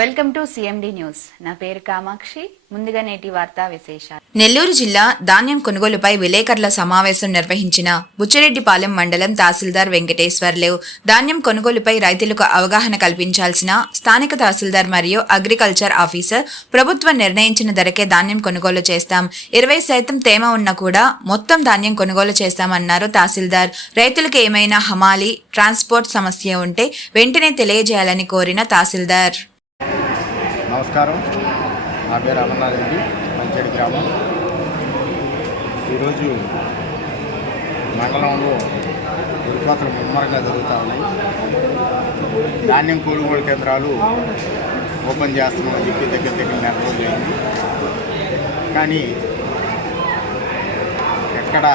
Welcome to CMD news. నా పేరు కామాక్షి. ముందుగా నేటి వార్తా విశేషాలు. నెల్లూరు జిల్లా ధాన్యం కొనుగోలుపై విలేకరుల సమావేశం నిర్వహించిన బుచ్చిరెడ్డిపాలెం మండలం తహసీల్దార్ వెంకటేశ్వర్లు ధాన్యం కొనుగోలుపై రైతులకు అవగాహన కల్పించాల్సిన స్థానిక తహసీల్దార్ మరియు అగ్రికల్చర్ ఆఫీసర్ ప్రభుత్వం నిర్ణయించిన ధరకే ధాన్యం కొనుగోలు చేస్తాం. ఇరవై శాతం తేమ ఉన్నా కూడా మొత్తం ధాన్యం కొనుగోలు చేస్తామన్నారు తహసీల్దార్. రైతులకు ఏమైనా హమాలి ట్రాన్స్పోర్ట్ సమస్య ఉంటే వెంటనే తెలియజేయాలని కోరిన తహసీల్దార్. నమస్కారం. నా పేరు అమర్నాథ్ రెడ్డి మంచేడి గ్రామం. ఈరోజు మండలంలో ఉత్పత్తులు ముమ్మరంగా జరుగుతూ ఉన్నాయి. ధాన్యం కొనుగోలు కేంద్రాలు ఓపెన్ చేస్తున్నామని చెప్పి దగ్గర దగ్గర నెల రోజులైంది కానీ ఎక్కడ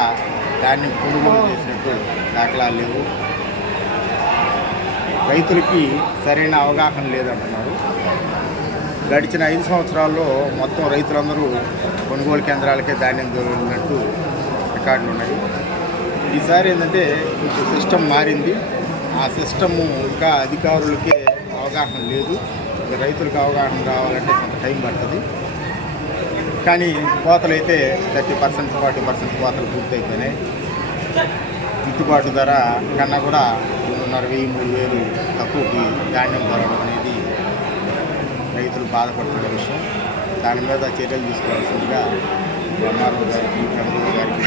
ధాన్యం కొనుగోలు చేసినట్టు దాఖలాలు లేవు. రైతులకి సరైన అవగాహన లేదంటున్నారు. గడిచిన ఐదు సంవత్సరాల్లో మొత్తం రైతులందరూ కొనుగోలు కేంద్రాలకే ధాన్యం దొరికినట్టు రికార్డులు ఉన్నాయి. ఈసారి ఏంటంటే కొంచెం సిస్టమ్ మారింది. ఆ సిస్టము ఇంకా అధికారులకే అవగాహన లేదు. రైతులకు అవగాహన రావాలంటే కొంత టైం పడుతుంది. కానీ కోతలు అయితే థర్టీ పర్సెంట్ ఫార్టీ పర్సెంట్ కోతలు పూర్తయిపోయినాయి. గిట్టుబాటు ధర కన్నా కూడా రెండున్నర వెయ్యి మూడు వేలు తక్కువకి ధాన్యం దొరకడం రైతులు బాధపడుతున్న విషయం. దాని మీద చర్యలు తీసుకోవాల్సిందిగా ఎంఆర్ఓ గారికి ఎంఈఓ గారికి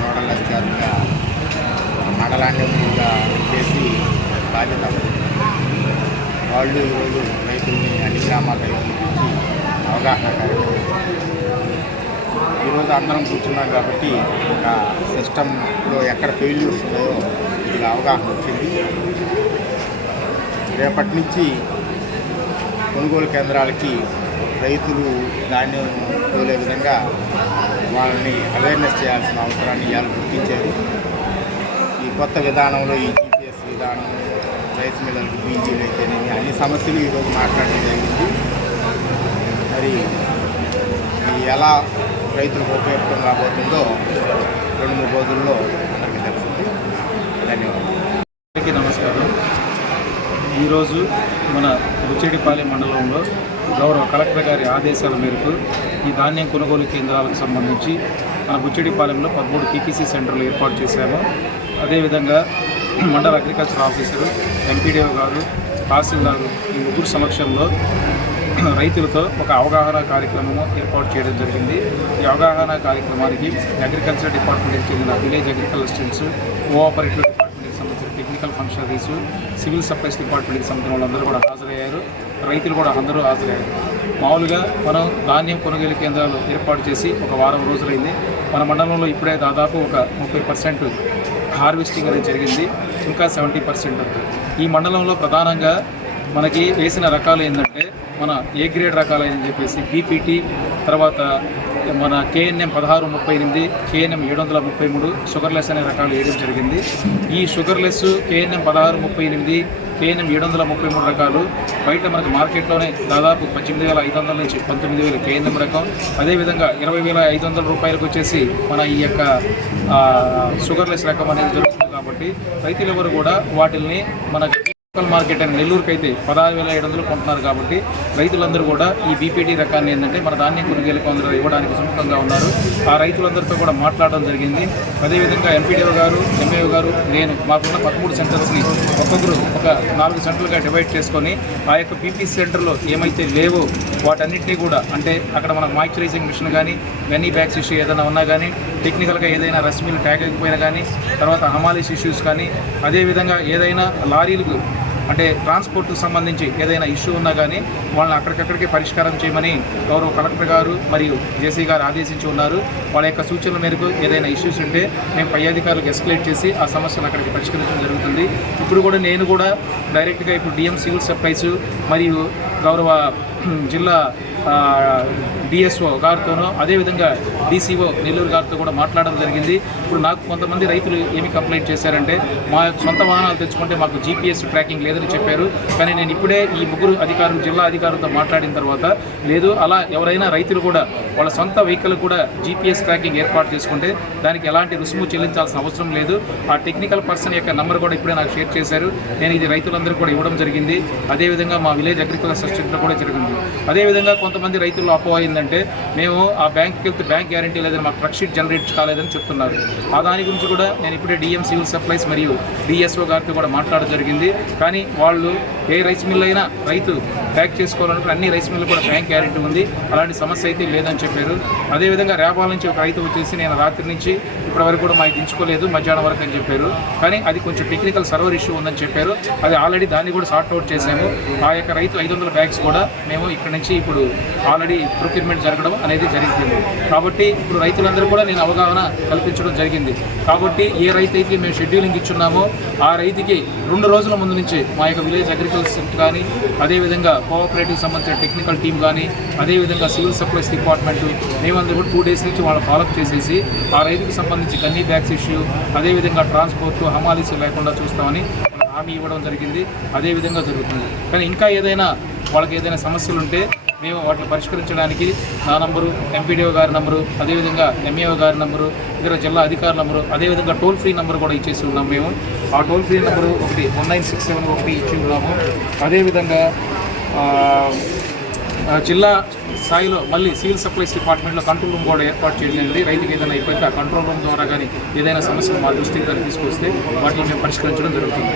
నోడల్ అధికారులుగా మండలాన్ని ముందుగా చేసి బాధ్యత వాళ్ళు ఈరోజు రైతుల్ని అన్ని గ్రామాల రైతులు పిలిచి అవగాహన కార్యక్రమం ఈరోజు అందరం కూర్చున్నాం కాబట్టి ఒక సిస్టంలో ఎక్కడ ఫెయిల్యూర్స్ ఉన్నాయో ఇది అవగాహన వచ్చింది. రేపటి నుంచి కొనుగోలు కేంద్రాలకి రైతులు ధాన్యం పోలే విధంగా వాళ్ళని అవేర్నెస్ చేయాల్సిన అవసరాన్ని ఇవాళ గుర్తించారు. ఈ కొత్త విధానంలో ఈ జీపీఎస్ విధానం రైస్ మిల్లర్కి బీజీలు అయితేనేమి అన్ని సమస్యలు ఈరోజు మాట్లాడడం జరిగింది. మరి ఇది ఎలా రైతులకు ఉపయోగం కాబోతుందో రెండు మూడు రోజుల్లో అందరికీ తెలిసింది ధన్యవాదాలు. అందరికీ నమస్కారం. ఈరోజు మన బుచ్చేడిపాలెం మండలంలో గౌరవ కలెక్టర్ గారి ఆదేశాల మేరకు ఈ ధాన్యం కొనుగోలు కేంద్రాలకు సంబంధించి మన బుచ్చేడిపాలెంలో పదమూడు పీపీసీ సెంటర్లు ఏర్పాటు చేశాము. అదేవిధంగా మండల అగ్రికల్చర్ ఆఫీసరు ఎంపీడీఓ గారు తహసీల్దారు ఈ ముగ్గురు సమక్షంలో రైతులతో ఒక అవగాహన కార్యక్రమము ఏర్పాటు చేయడం జరిగింది. ఈ అవగాహన కార్యక్రమానికి అగ్రికల్చర్ డిపార్ట్మెంట్కి చెందిన village agriculture assistants cooperative function functionaries civil supplies డిపార్ట్మెంట్కి సంబంధించిన వాళ్ళందరూ కూడా హాజరయ్యారు. రైతులు కూడా అందరూ హాజరయ్యారు. మామూలుగా మనం ధాన్యం కొనుగోలు కేంద్రాలు ఏర్పాటు చేసి ఒక వారం రోజులైంది. మన మండలంలో ఇప్పుడే దాదాపు ఒక ముప్పై పర్సెంట్ హార్వెస్టింగ్ అనేది జరిగింది. ఇంకా సెవెంటీ పర్సెంట్ ఈ మండలంలో ప్రధానంగా మనకి వేసిన రకాలు ఏంటంటే మన ఏ గ్రేడ్ రకాలు అని చెప్పేసి బీపీటీ తర్వాత మన కేఎన్ఎం పదహారు ముప్పై ఎనిమిది కేఎన్ఎం ఏడు వందల ముప్పై మూడు షుగర్లెస్ అనే రకాలు వేయడం జరిగింది. ఈ షుగర్లెస్ కేఎన్ఎం పదహారు ముప్పై ఎనిమిది కేఎన్ఎం ఏడు వందల ముప్పై మూడు రకాలు బయట మనకు మార్కెట్లోనే దాదాపు పద్దెనిమిది వేల ఐదు వందల నుంచి పంతొమ్మిది వేల కేఎన్ఎం రకం. అదేవిధంగా ఇరవై వేల ఐదు వందల రూపాయలకు వచ్చేసి మన ఈ యొక్క షుగర్లెస్ రకం అనేది జరుగుతుంది కాబట్టి రైతులెవరు కూడా వాటిల్ని మన లోకల్ మార్కెట్ అని నెల్లూరుకి అయితే పదహారు వేల ఏడు వందలు కొంటున్నారు కాబట్టి రైతులందరూ కూడా ఈ బీపీటీ రకాన్ని ఏంటంటే మన ధాన్యం కొనుగోలు కొందరు ఇవ్వడానికి సుముఖంగా ఉన్నారు. ఆ రైతులందరితో కూడా మాట్లాడడం జరిగింది. అదేవిధంగా ఎంపీడీఓ గారు ఎంఏఓ గారు నేను మాకున్న పదమూడు సెంటర్స్ని ఒక్కొక్కరు ఒక నాలుగు సెంటర్లుగా డివైడ్ చేసుకొని ఆ యొక్క బీపీ సెంటర్లో ఏమైతే లేవో వాటన్నిటినీ కూడా అంటే అక్కడ మనకు మాయిశ్చరైజింగ్ మిషన్ కానీ వెన్నీ బ్యాగ్స్ ఇష్యూ ఏదైనా ఉన్నా కానీ టెక్నికల్గా ఏదైనా రస్మీలు ట్యాగ్ అయిపోయినా కానీ తర్వాత హమాలిస్ ఇష్యూస్ కానీ అదేవిధంగా ఏదైనా లారీలకు అంటే ట్రాన్స్పోర్ట్కి సంబంధించి ఏదైనా ఇష్యూ ఉన్నా కానీ వాళ్ళని అక్కడికక్కడికి పరిష్కారం చేయమని గౌరవ కలెక్టర్ గారు మరియు జేసీ గారు ఆదేశించి ఉన్నారు. వాళ్ళ యొక్క సూచనల మేరకు ఏదైనా ఇష్యూస్ ఉంటే మేము పై అధికారులకు ఎస్కలేట్ చేసి ఆ సమస్యను అక్కడికి పరిష్కరించడం జరుగుతుంది. ఇప్పుడు కూడా నేను కూడా డైరెక్ట్గా ఇప్పుడు డిఎం సివిల్ సప్లైస్ మరియు గౌరవ జిల్లా డిఎస్ఓ గారితోనూ అదేవిధంగా డీసీఓ నెల్లూరు గారితో కూడా మాట్లాడడం జరిగింది. ఇప్పుడు నాకు కొంతమంది రైతులు ఏమి కంప్లైంట్ చేశారంటే మా సొంత వాహనాలు తెచ్చుకుంటే మాకు జీపీఎస్ ట్రాకింగ్ లేదని చెప్పారు. కానీ నేను ఇప్పుడే ఈ ముగ్గురు అధికారులు జిల్లా అధికారులతో మాట్లాడిన తర్వాత లేదు అలా ఎవరైనా రైతులు కూడా వాళ్ళ సొంత వెహికల్ కూడా జీపీఎస్ ట్రాకింగ్ ఏర్పాటు చేసుకుంటే దానికి ఎలాంటి రుసుము చెల్లించాల్సిన అవసరం లేదు. ఆ టెక్నికల్ పర్సన్ యొక్క నంబర్ కూడా ఇప్పుడే నాకు షేర్ చేశారు. నేను ఇది రైతులందరూ కూడా ఇవ్వడం జరిగింది. అదేవిధంగా మా విలేజ్ అగ్రికల్చర్ సొసైటీలో కూడా జరిగింది. అదేవిధంగా కొంతమంది రైతుల్లో అపోయిందండి ఏంటంటే మేము ఆ బ్యాంక్కి వెళ్తే బ్యాంక్ గ్యారంటీ లేదని మాకు ట్రక్ షీట్ జనరేట్ కాలేదని చెప్తున్నారు. ఆ దాని గురించి కూడా నేను ఇప్పుడే డిఎం సివిల్ సప్లైస్ మరియు డిఎస్ఓ గారితో కూడా మాట్లాడడం జరిగింది. కానీ వాళ్ళు ఏ రైస్ మిల్ అయినా రైతు ప్యాక్ చేసుకోవాలంటే అన్ని రైస్ మిల్లు కూడా బ్యాంక్ గ్యారెంటీ ఉంది. అలాంటి సమస్య అయితే లేదని చెప్పారు. అదేవిధంగా రేపాల నుంచి ఒక రైతు వచ్చేసి నేను రాత్రి నుంచి ఇప్పటి వరకు కూడా మాకు దించుకోలేదు మధ్యాహ్నం వరకు అని చెప్పారు. కానీ అది కొంచెం టెక్నికల్ సర్వర్ ఇష్యూ ఉందని చెప్పారు. అది ఆల్రెడీ దాన్ని కూడా సార్ట్ అవుట్ చేశాము. ఆ యొక్క రైతు ఐదు వందల బ్యాగ్స్ కూడా మేము ఇక్కడ నుంచి ఇప్పుడు ఆల్రెడీ ప్రొక్యూర్మెంట్ జరగడం అనేది జరిగింది. కాబట్టి ఇప్పుడు రైతులందరూ కూడా నేను అవగాహన కల్పించడం జరిగింది. కాబట్టి ఏ రైతు అయితే మేము షెడ్యూలింగ్ ఇచ్చున్నామో ఆ రైతుకి రెండు రోజుల ముందు నుంచి మా యొక్క విలేజ్ అగ్రికల్చర్ కానీ అదేవిధంగా కోఆపరేటివ్ సంబంధించిన టెక్నికల్ టీం కానీ అదేవిధంగా సివిల్ సప్లైస్ డిపార్ట్మెంట్ మేమందరూ కూడా టూ డేస్ నుంచి వాళ్ళు ఫాలోఅప్ చేసేసి ఆ రైతుకి సంబంధించి గన్నీ బ్యాగ్స్ ఇష్యూ అదేవిధంగా ట్రాన్స్పోర్ట్ హమాలీస్ లేకుండా చూస్తామని హామీ ఇవ్వడం జరిగింది. అదేవిధంగా జరుగుతుంది. కానీ ఇంకా ఏదైనా వాళ్ళకి ఏదైనా సమస్యలు ఉంటే మేము వాటిని పరిష్కరించడానికి నా నంబరు ఎంపీడీఓ గారి నంబరు అదేవిధంగా ఎంఏఓ గారి నంబరు ఇతర జిల్లా అధికారుల నంబరు అదేవిధంగా టోల్ ఫ్రీ నంబర్ కూడా ఇచ్చేసి ఉన్నాం మేము. ఆ టోల్ ఫ్రీ నంబరు ఒకటి వన్ నైన్ సిక్స్ సెవెన్ ఒకటి ఇచ్చి ఉన్నాము. అదేవిధంగా జిల్లా స్థాయిలో మళ్ళీ సివిల్ సప్లైస్ డిపార్ట్మెంట్లో కంట్రోల్ రూమ్ కూడా ఏర్పాటు చేయడం రైతుకి ఏదైనా అయిపోతే ఆ కంట్రోల్ రూమ్ ద్వారా కానీ ఏదైనా సమస్యలు మా దృష్టికి కానీ తీసుకొస్తే వాటిని మేము పరిష్కరించడం జరుగుతుంది.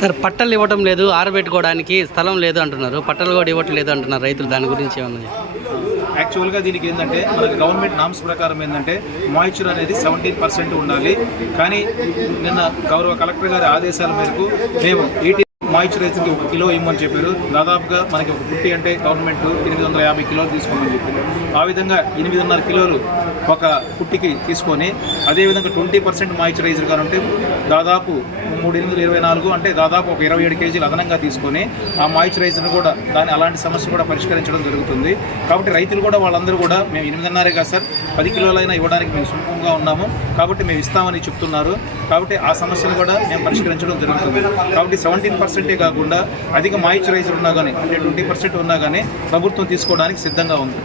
సార్ పట్టలు ఇవ్వటం లేదు ఆరబెట్టుకోవడానికి స్థలం లేదు అంటున్నారు. పట్టలు కూడా ఇవ్వటం లేదు అంటున్నారు రైతులు. దాని గురించి ఏమన్నా యాక్చువల్గా దీనికి ఏంటంటే మనకి గవర్నమెంట్ నామ్స్ ప్రకారం ఏంటంటే మాయిశ్చర్ అనేది సెవెంటీన్ పర్సెంట్ ఉండాలి. కానీ నిన్న గౌరవ కలెక్టర్ గారి ఆదేశాల మేరకు మేము ఎయిటీ మాయిశ్చరైజింగ్ ఒక కిలో ఇవ్వమని చెప్పారు. దాదాపుగా మనకి ఒక పుట్టి అంటే గవర్నమెంట్ ఎనిమిది వందల యాభై కిలోలు తీసుకోమని చెప్పారు. ఆ విధంగా ఎనిమిదిన్నర కిలోలు ఒక పుట్టికి తీసుకొని అదేవిధంగా ట్వంటీ పర్సెంట్ మాయిశ్చరైజర్ గారు ఉంటే దాదాపు మూడు ఎనిమిది ఇరవై నాలుగు అంటే దాదాపు ఒక ఇరవై ఏడు కేజీలు అదనంగా తీసుకొని ఆ మాయిశ్చరైజర్ని కూడా దాని అలాంటి సమస్య కూడా పరిష్కరించడం జరుగుతుంది. కాబట్టి రైతులు కూడా వాళ్ళందరూ కూడా మేము ఎనిమిదిన్నరే కాదు సార్ పది కిలోలైనా ఇవ్వడానికి మేము సులభంగా ఉన్నాము. కాబట్టి మేము ఇస్తామని చెప్తున్నారు. కాబట్టి ఆ సమస్యను కూడా మేము పరిష్కరించడం జరుగుతుంది. కాబట్టి సెవెంటీన్ పర్సెంటే కాకుండా అధిక మాయిశ్చరైజర్ ఉన్నా కానీ అంటే ట్వంటీ పర్సెంట్ ఉన్నా కానీ ప్రభుత్వం తీసుకోవడానికి సిద్ధంగా ఉంది.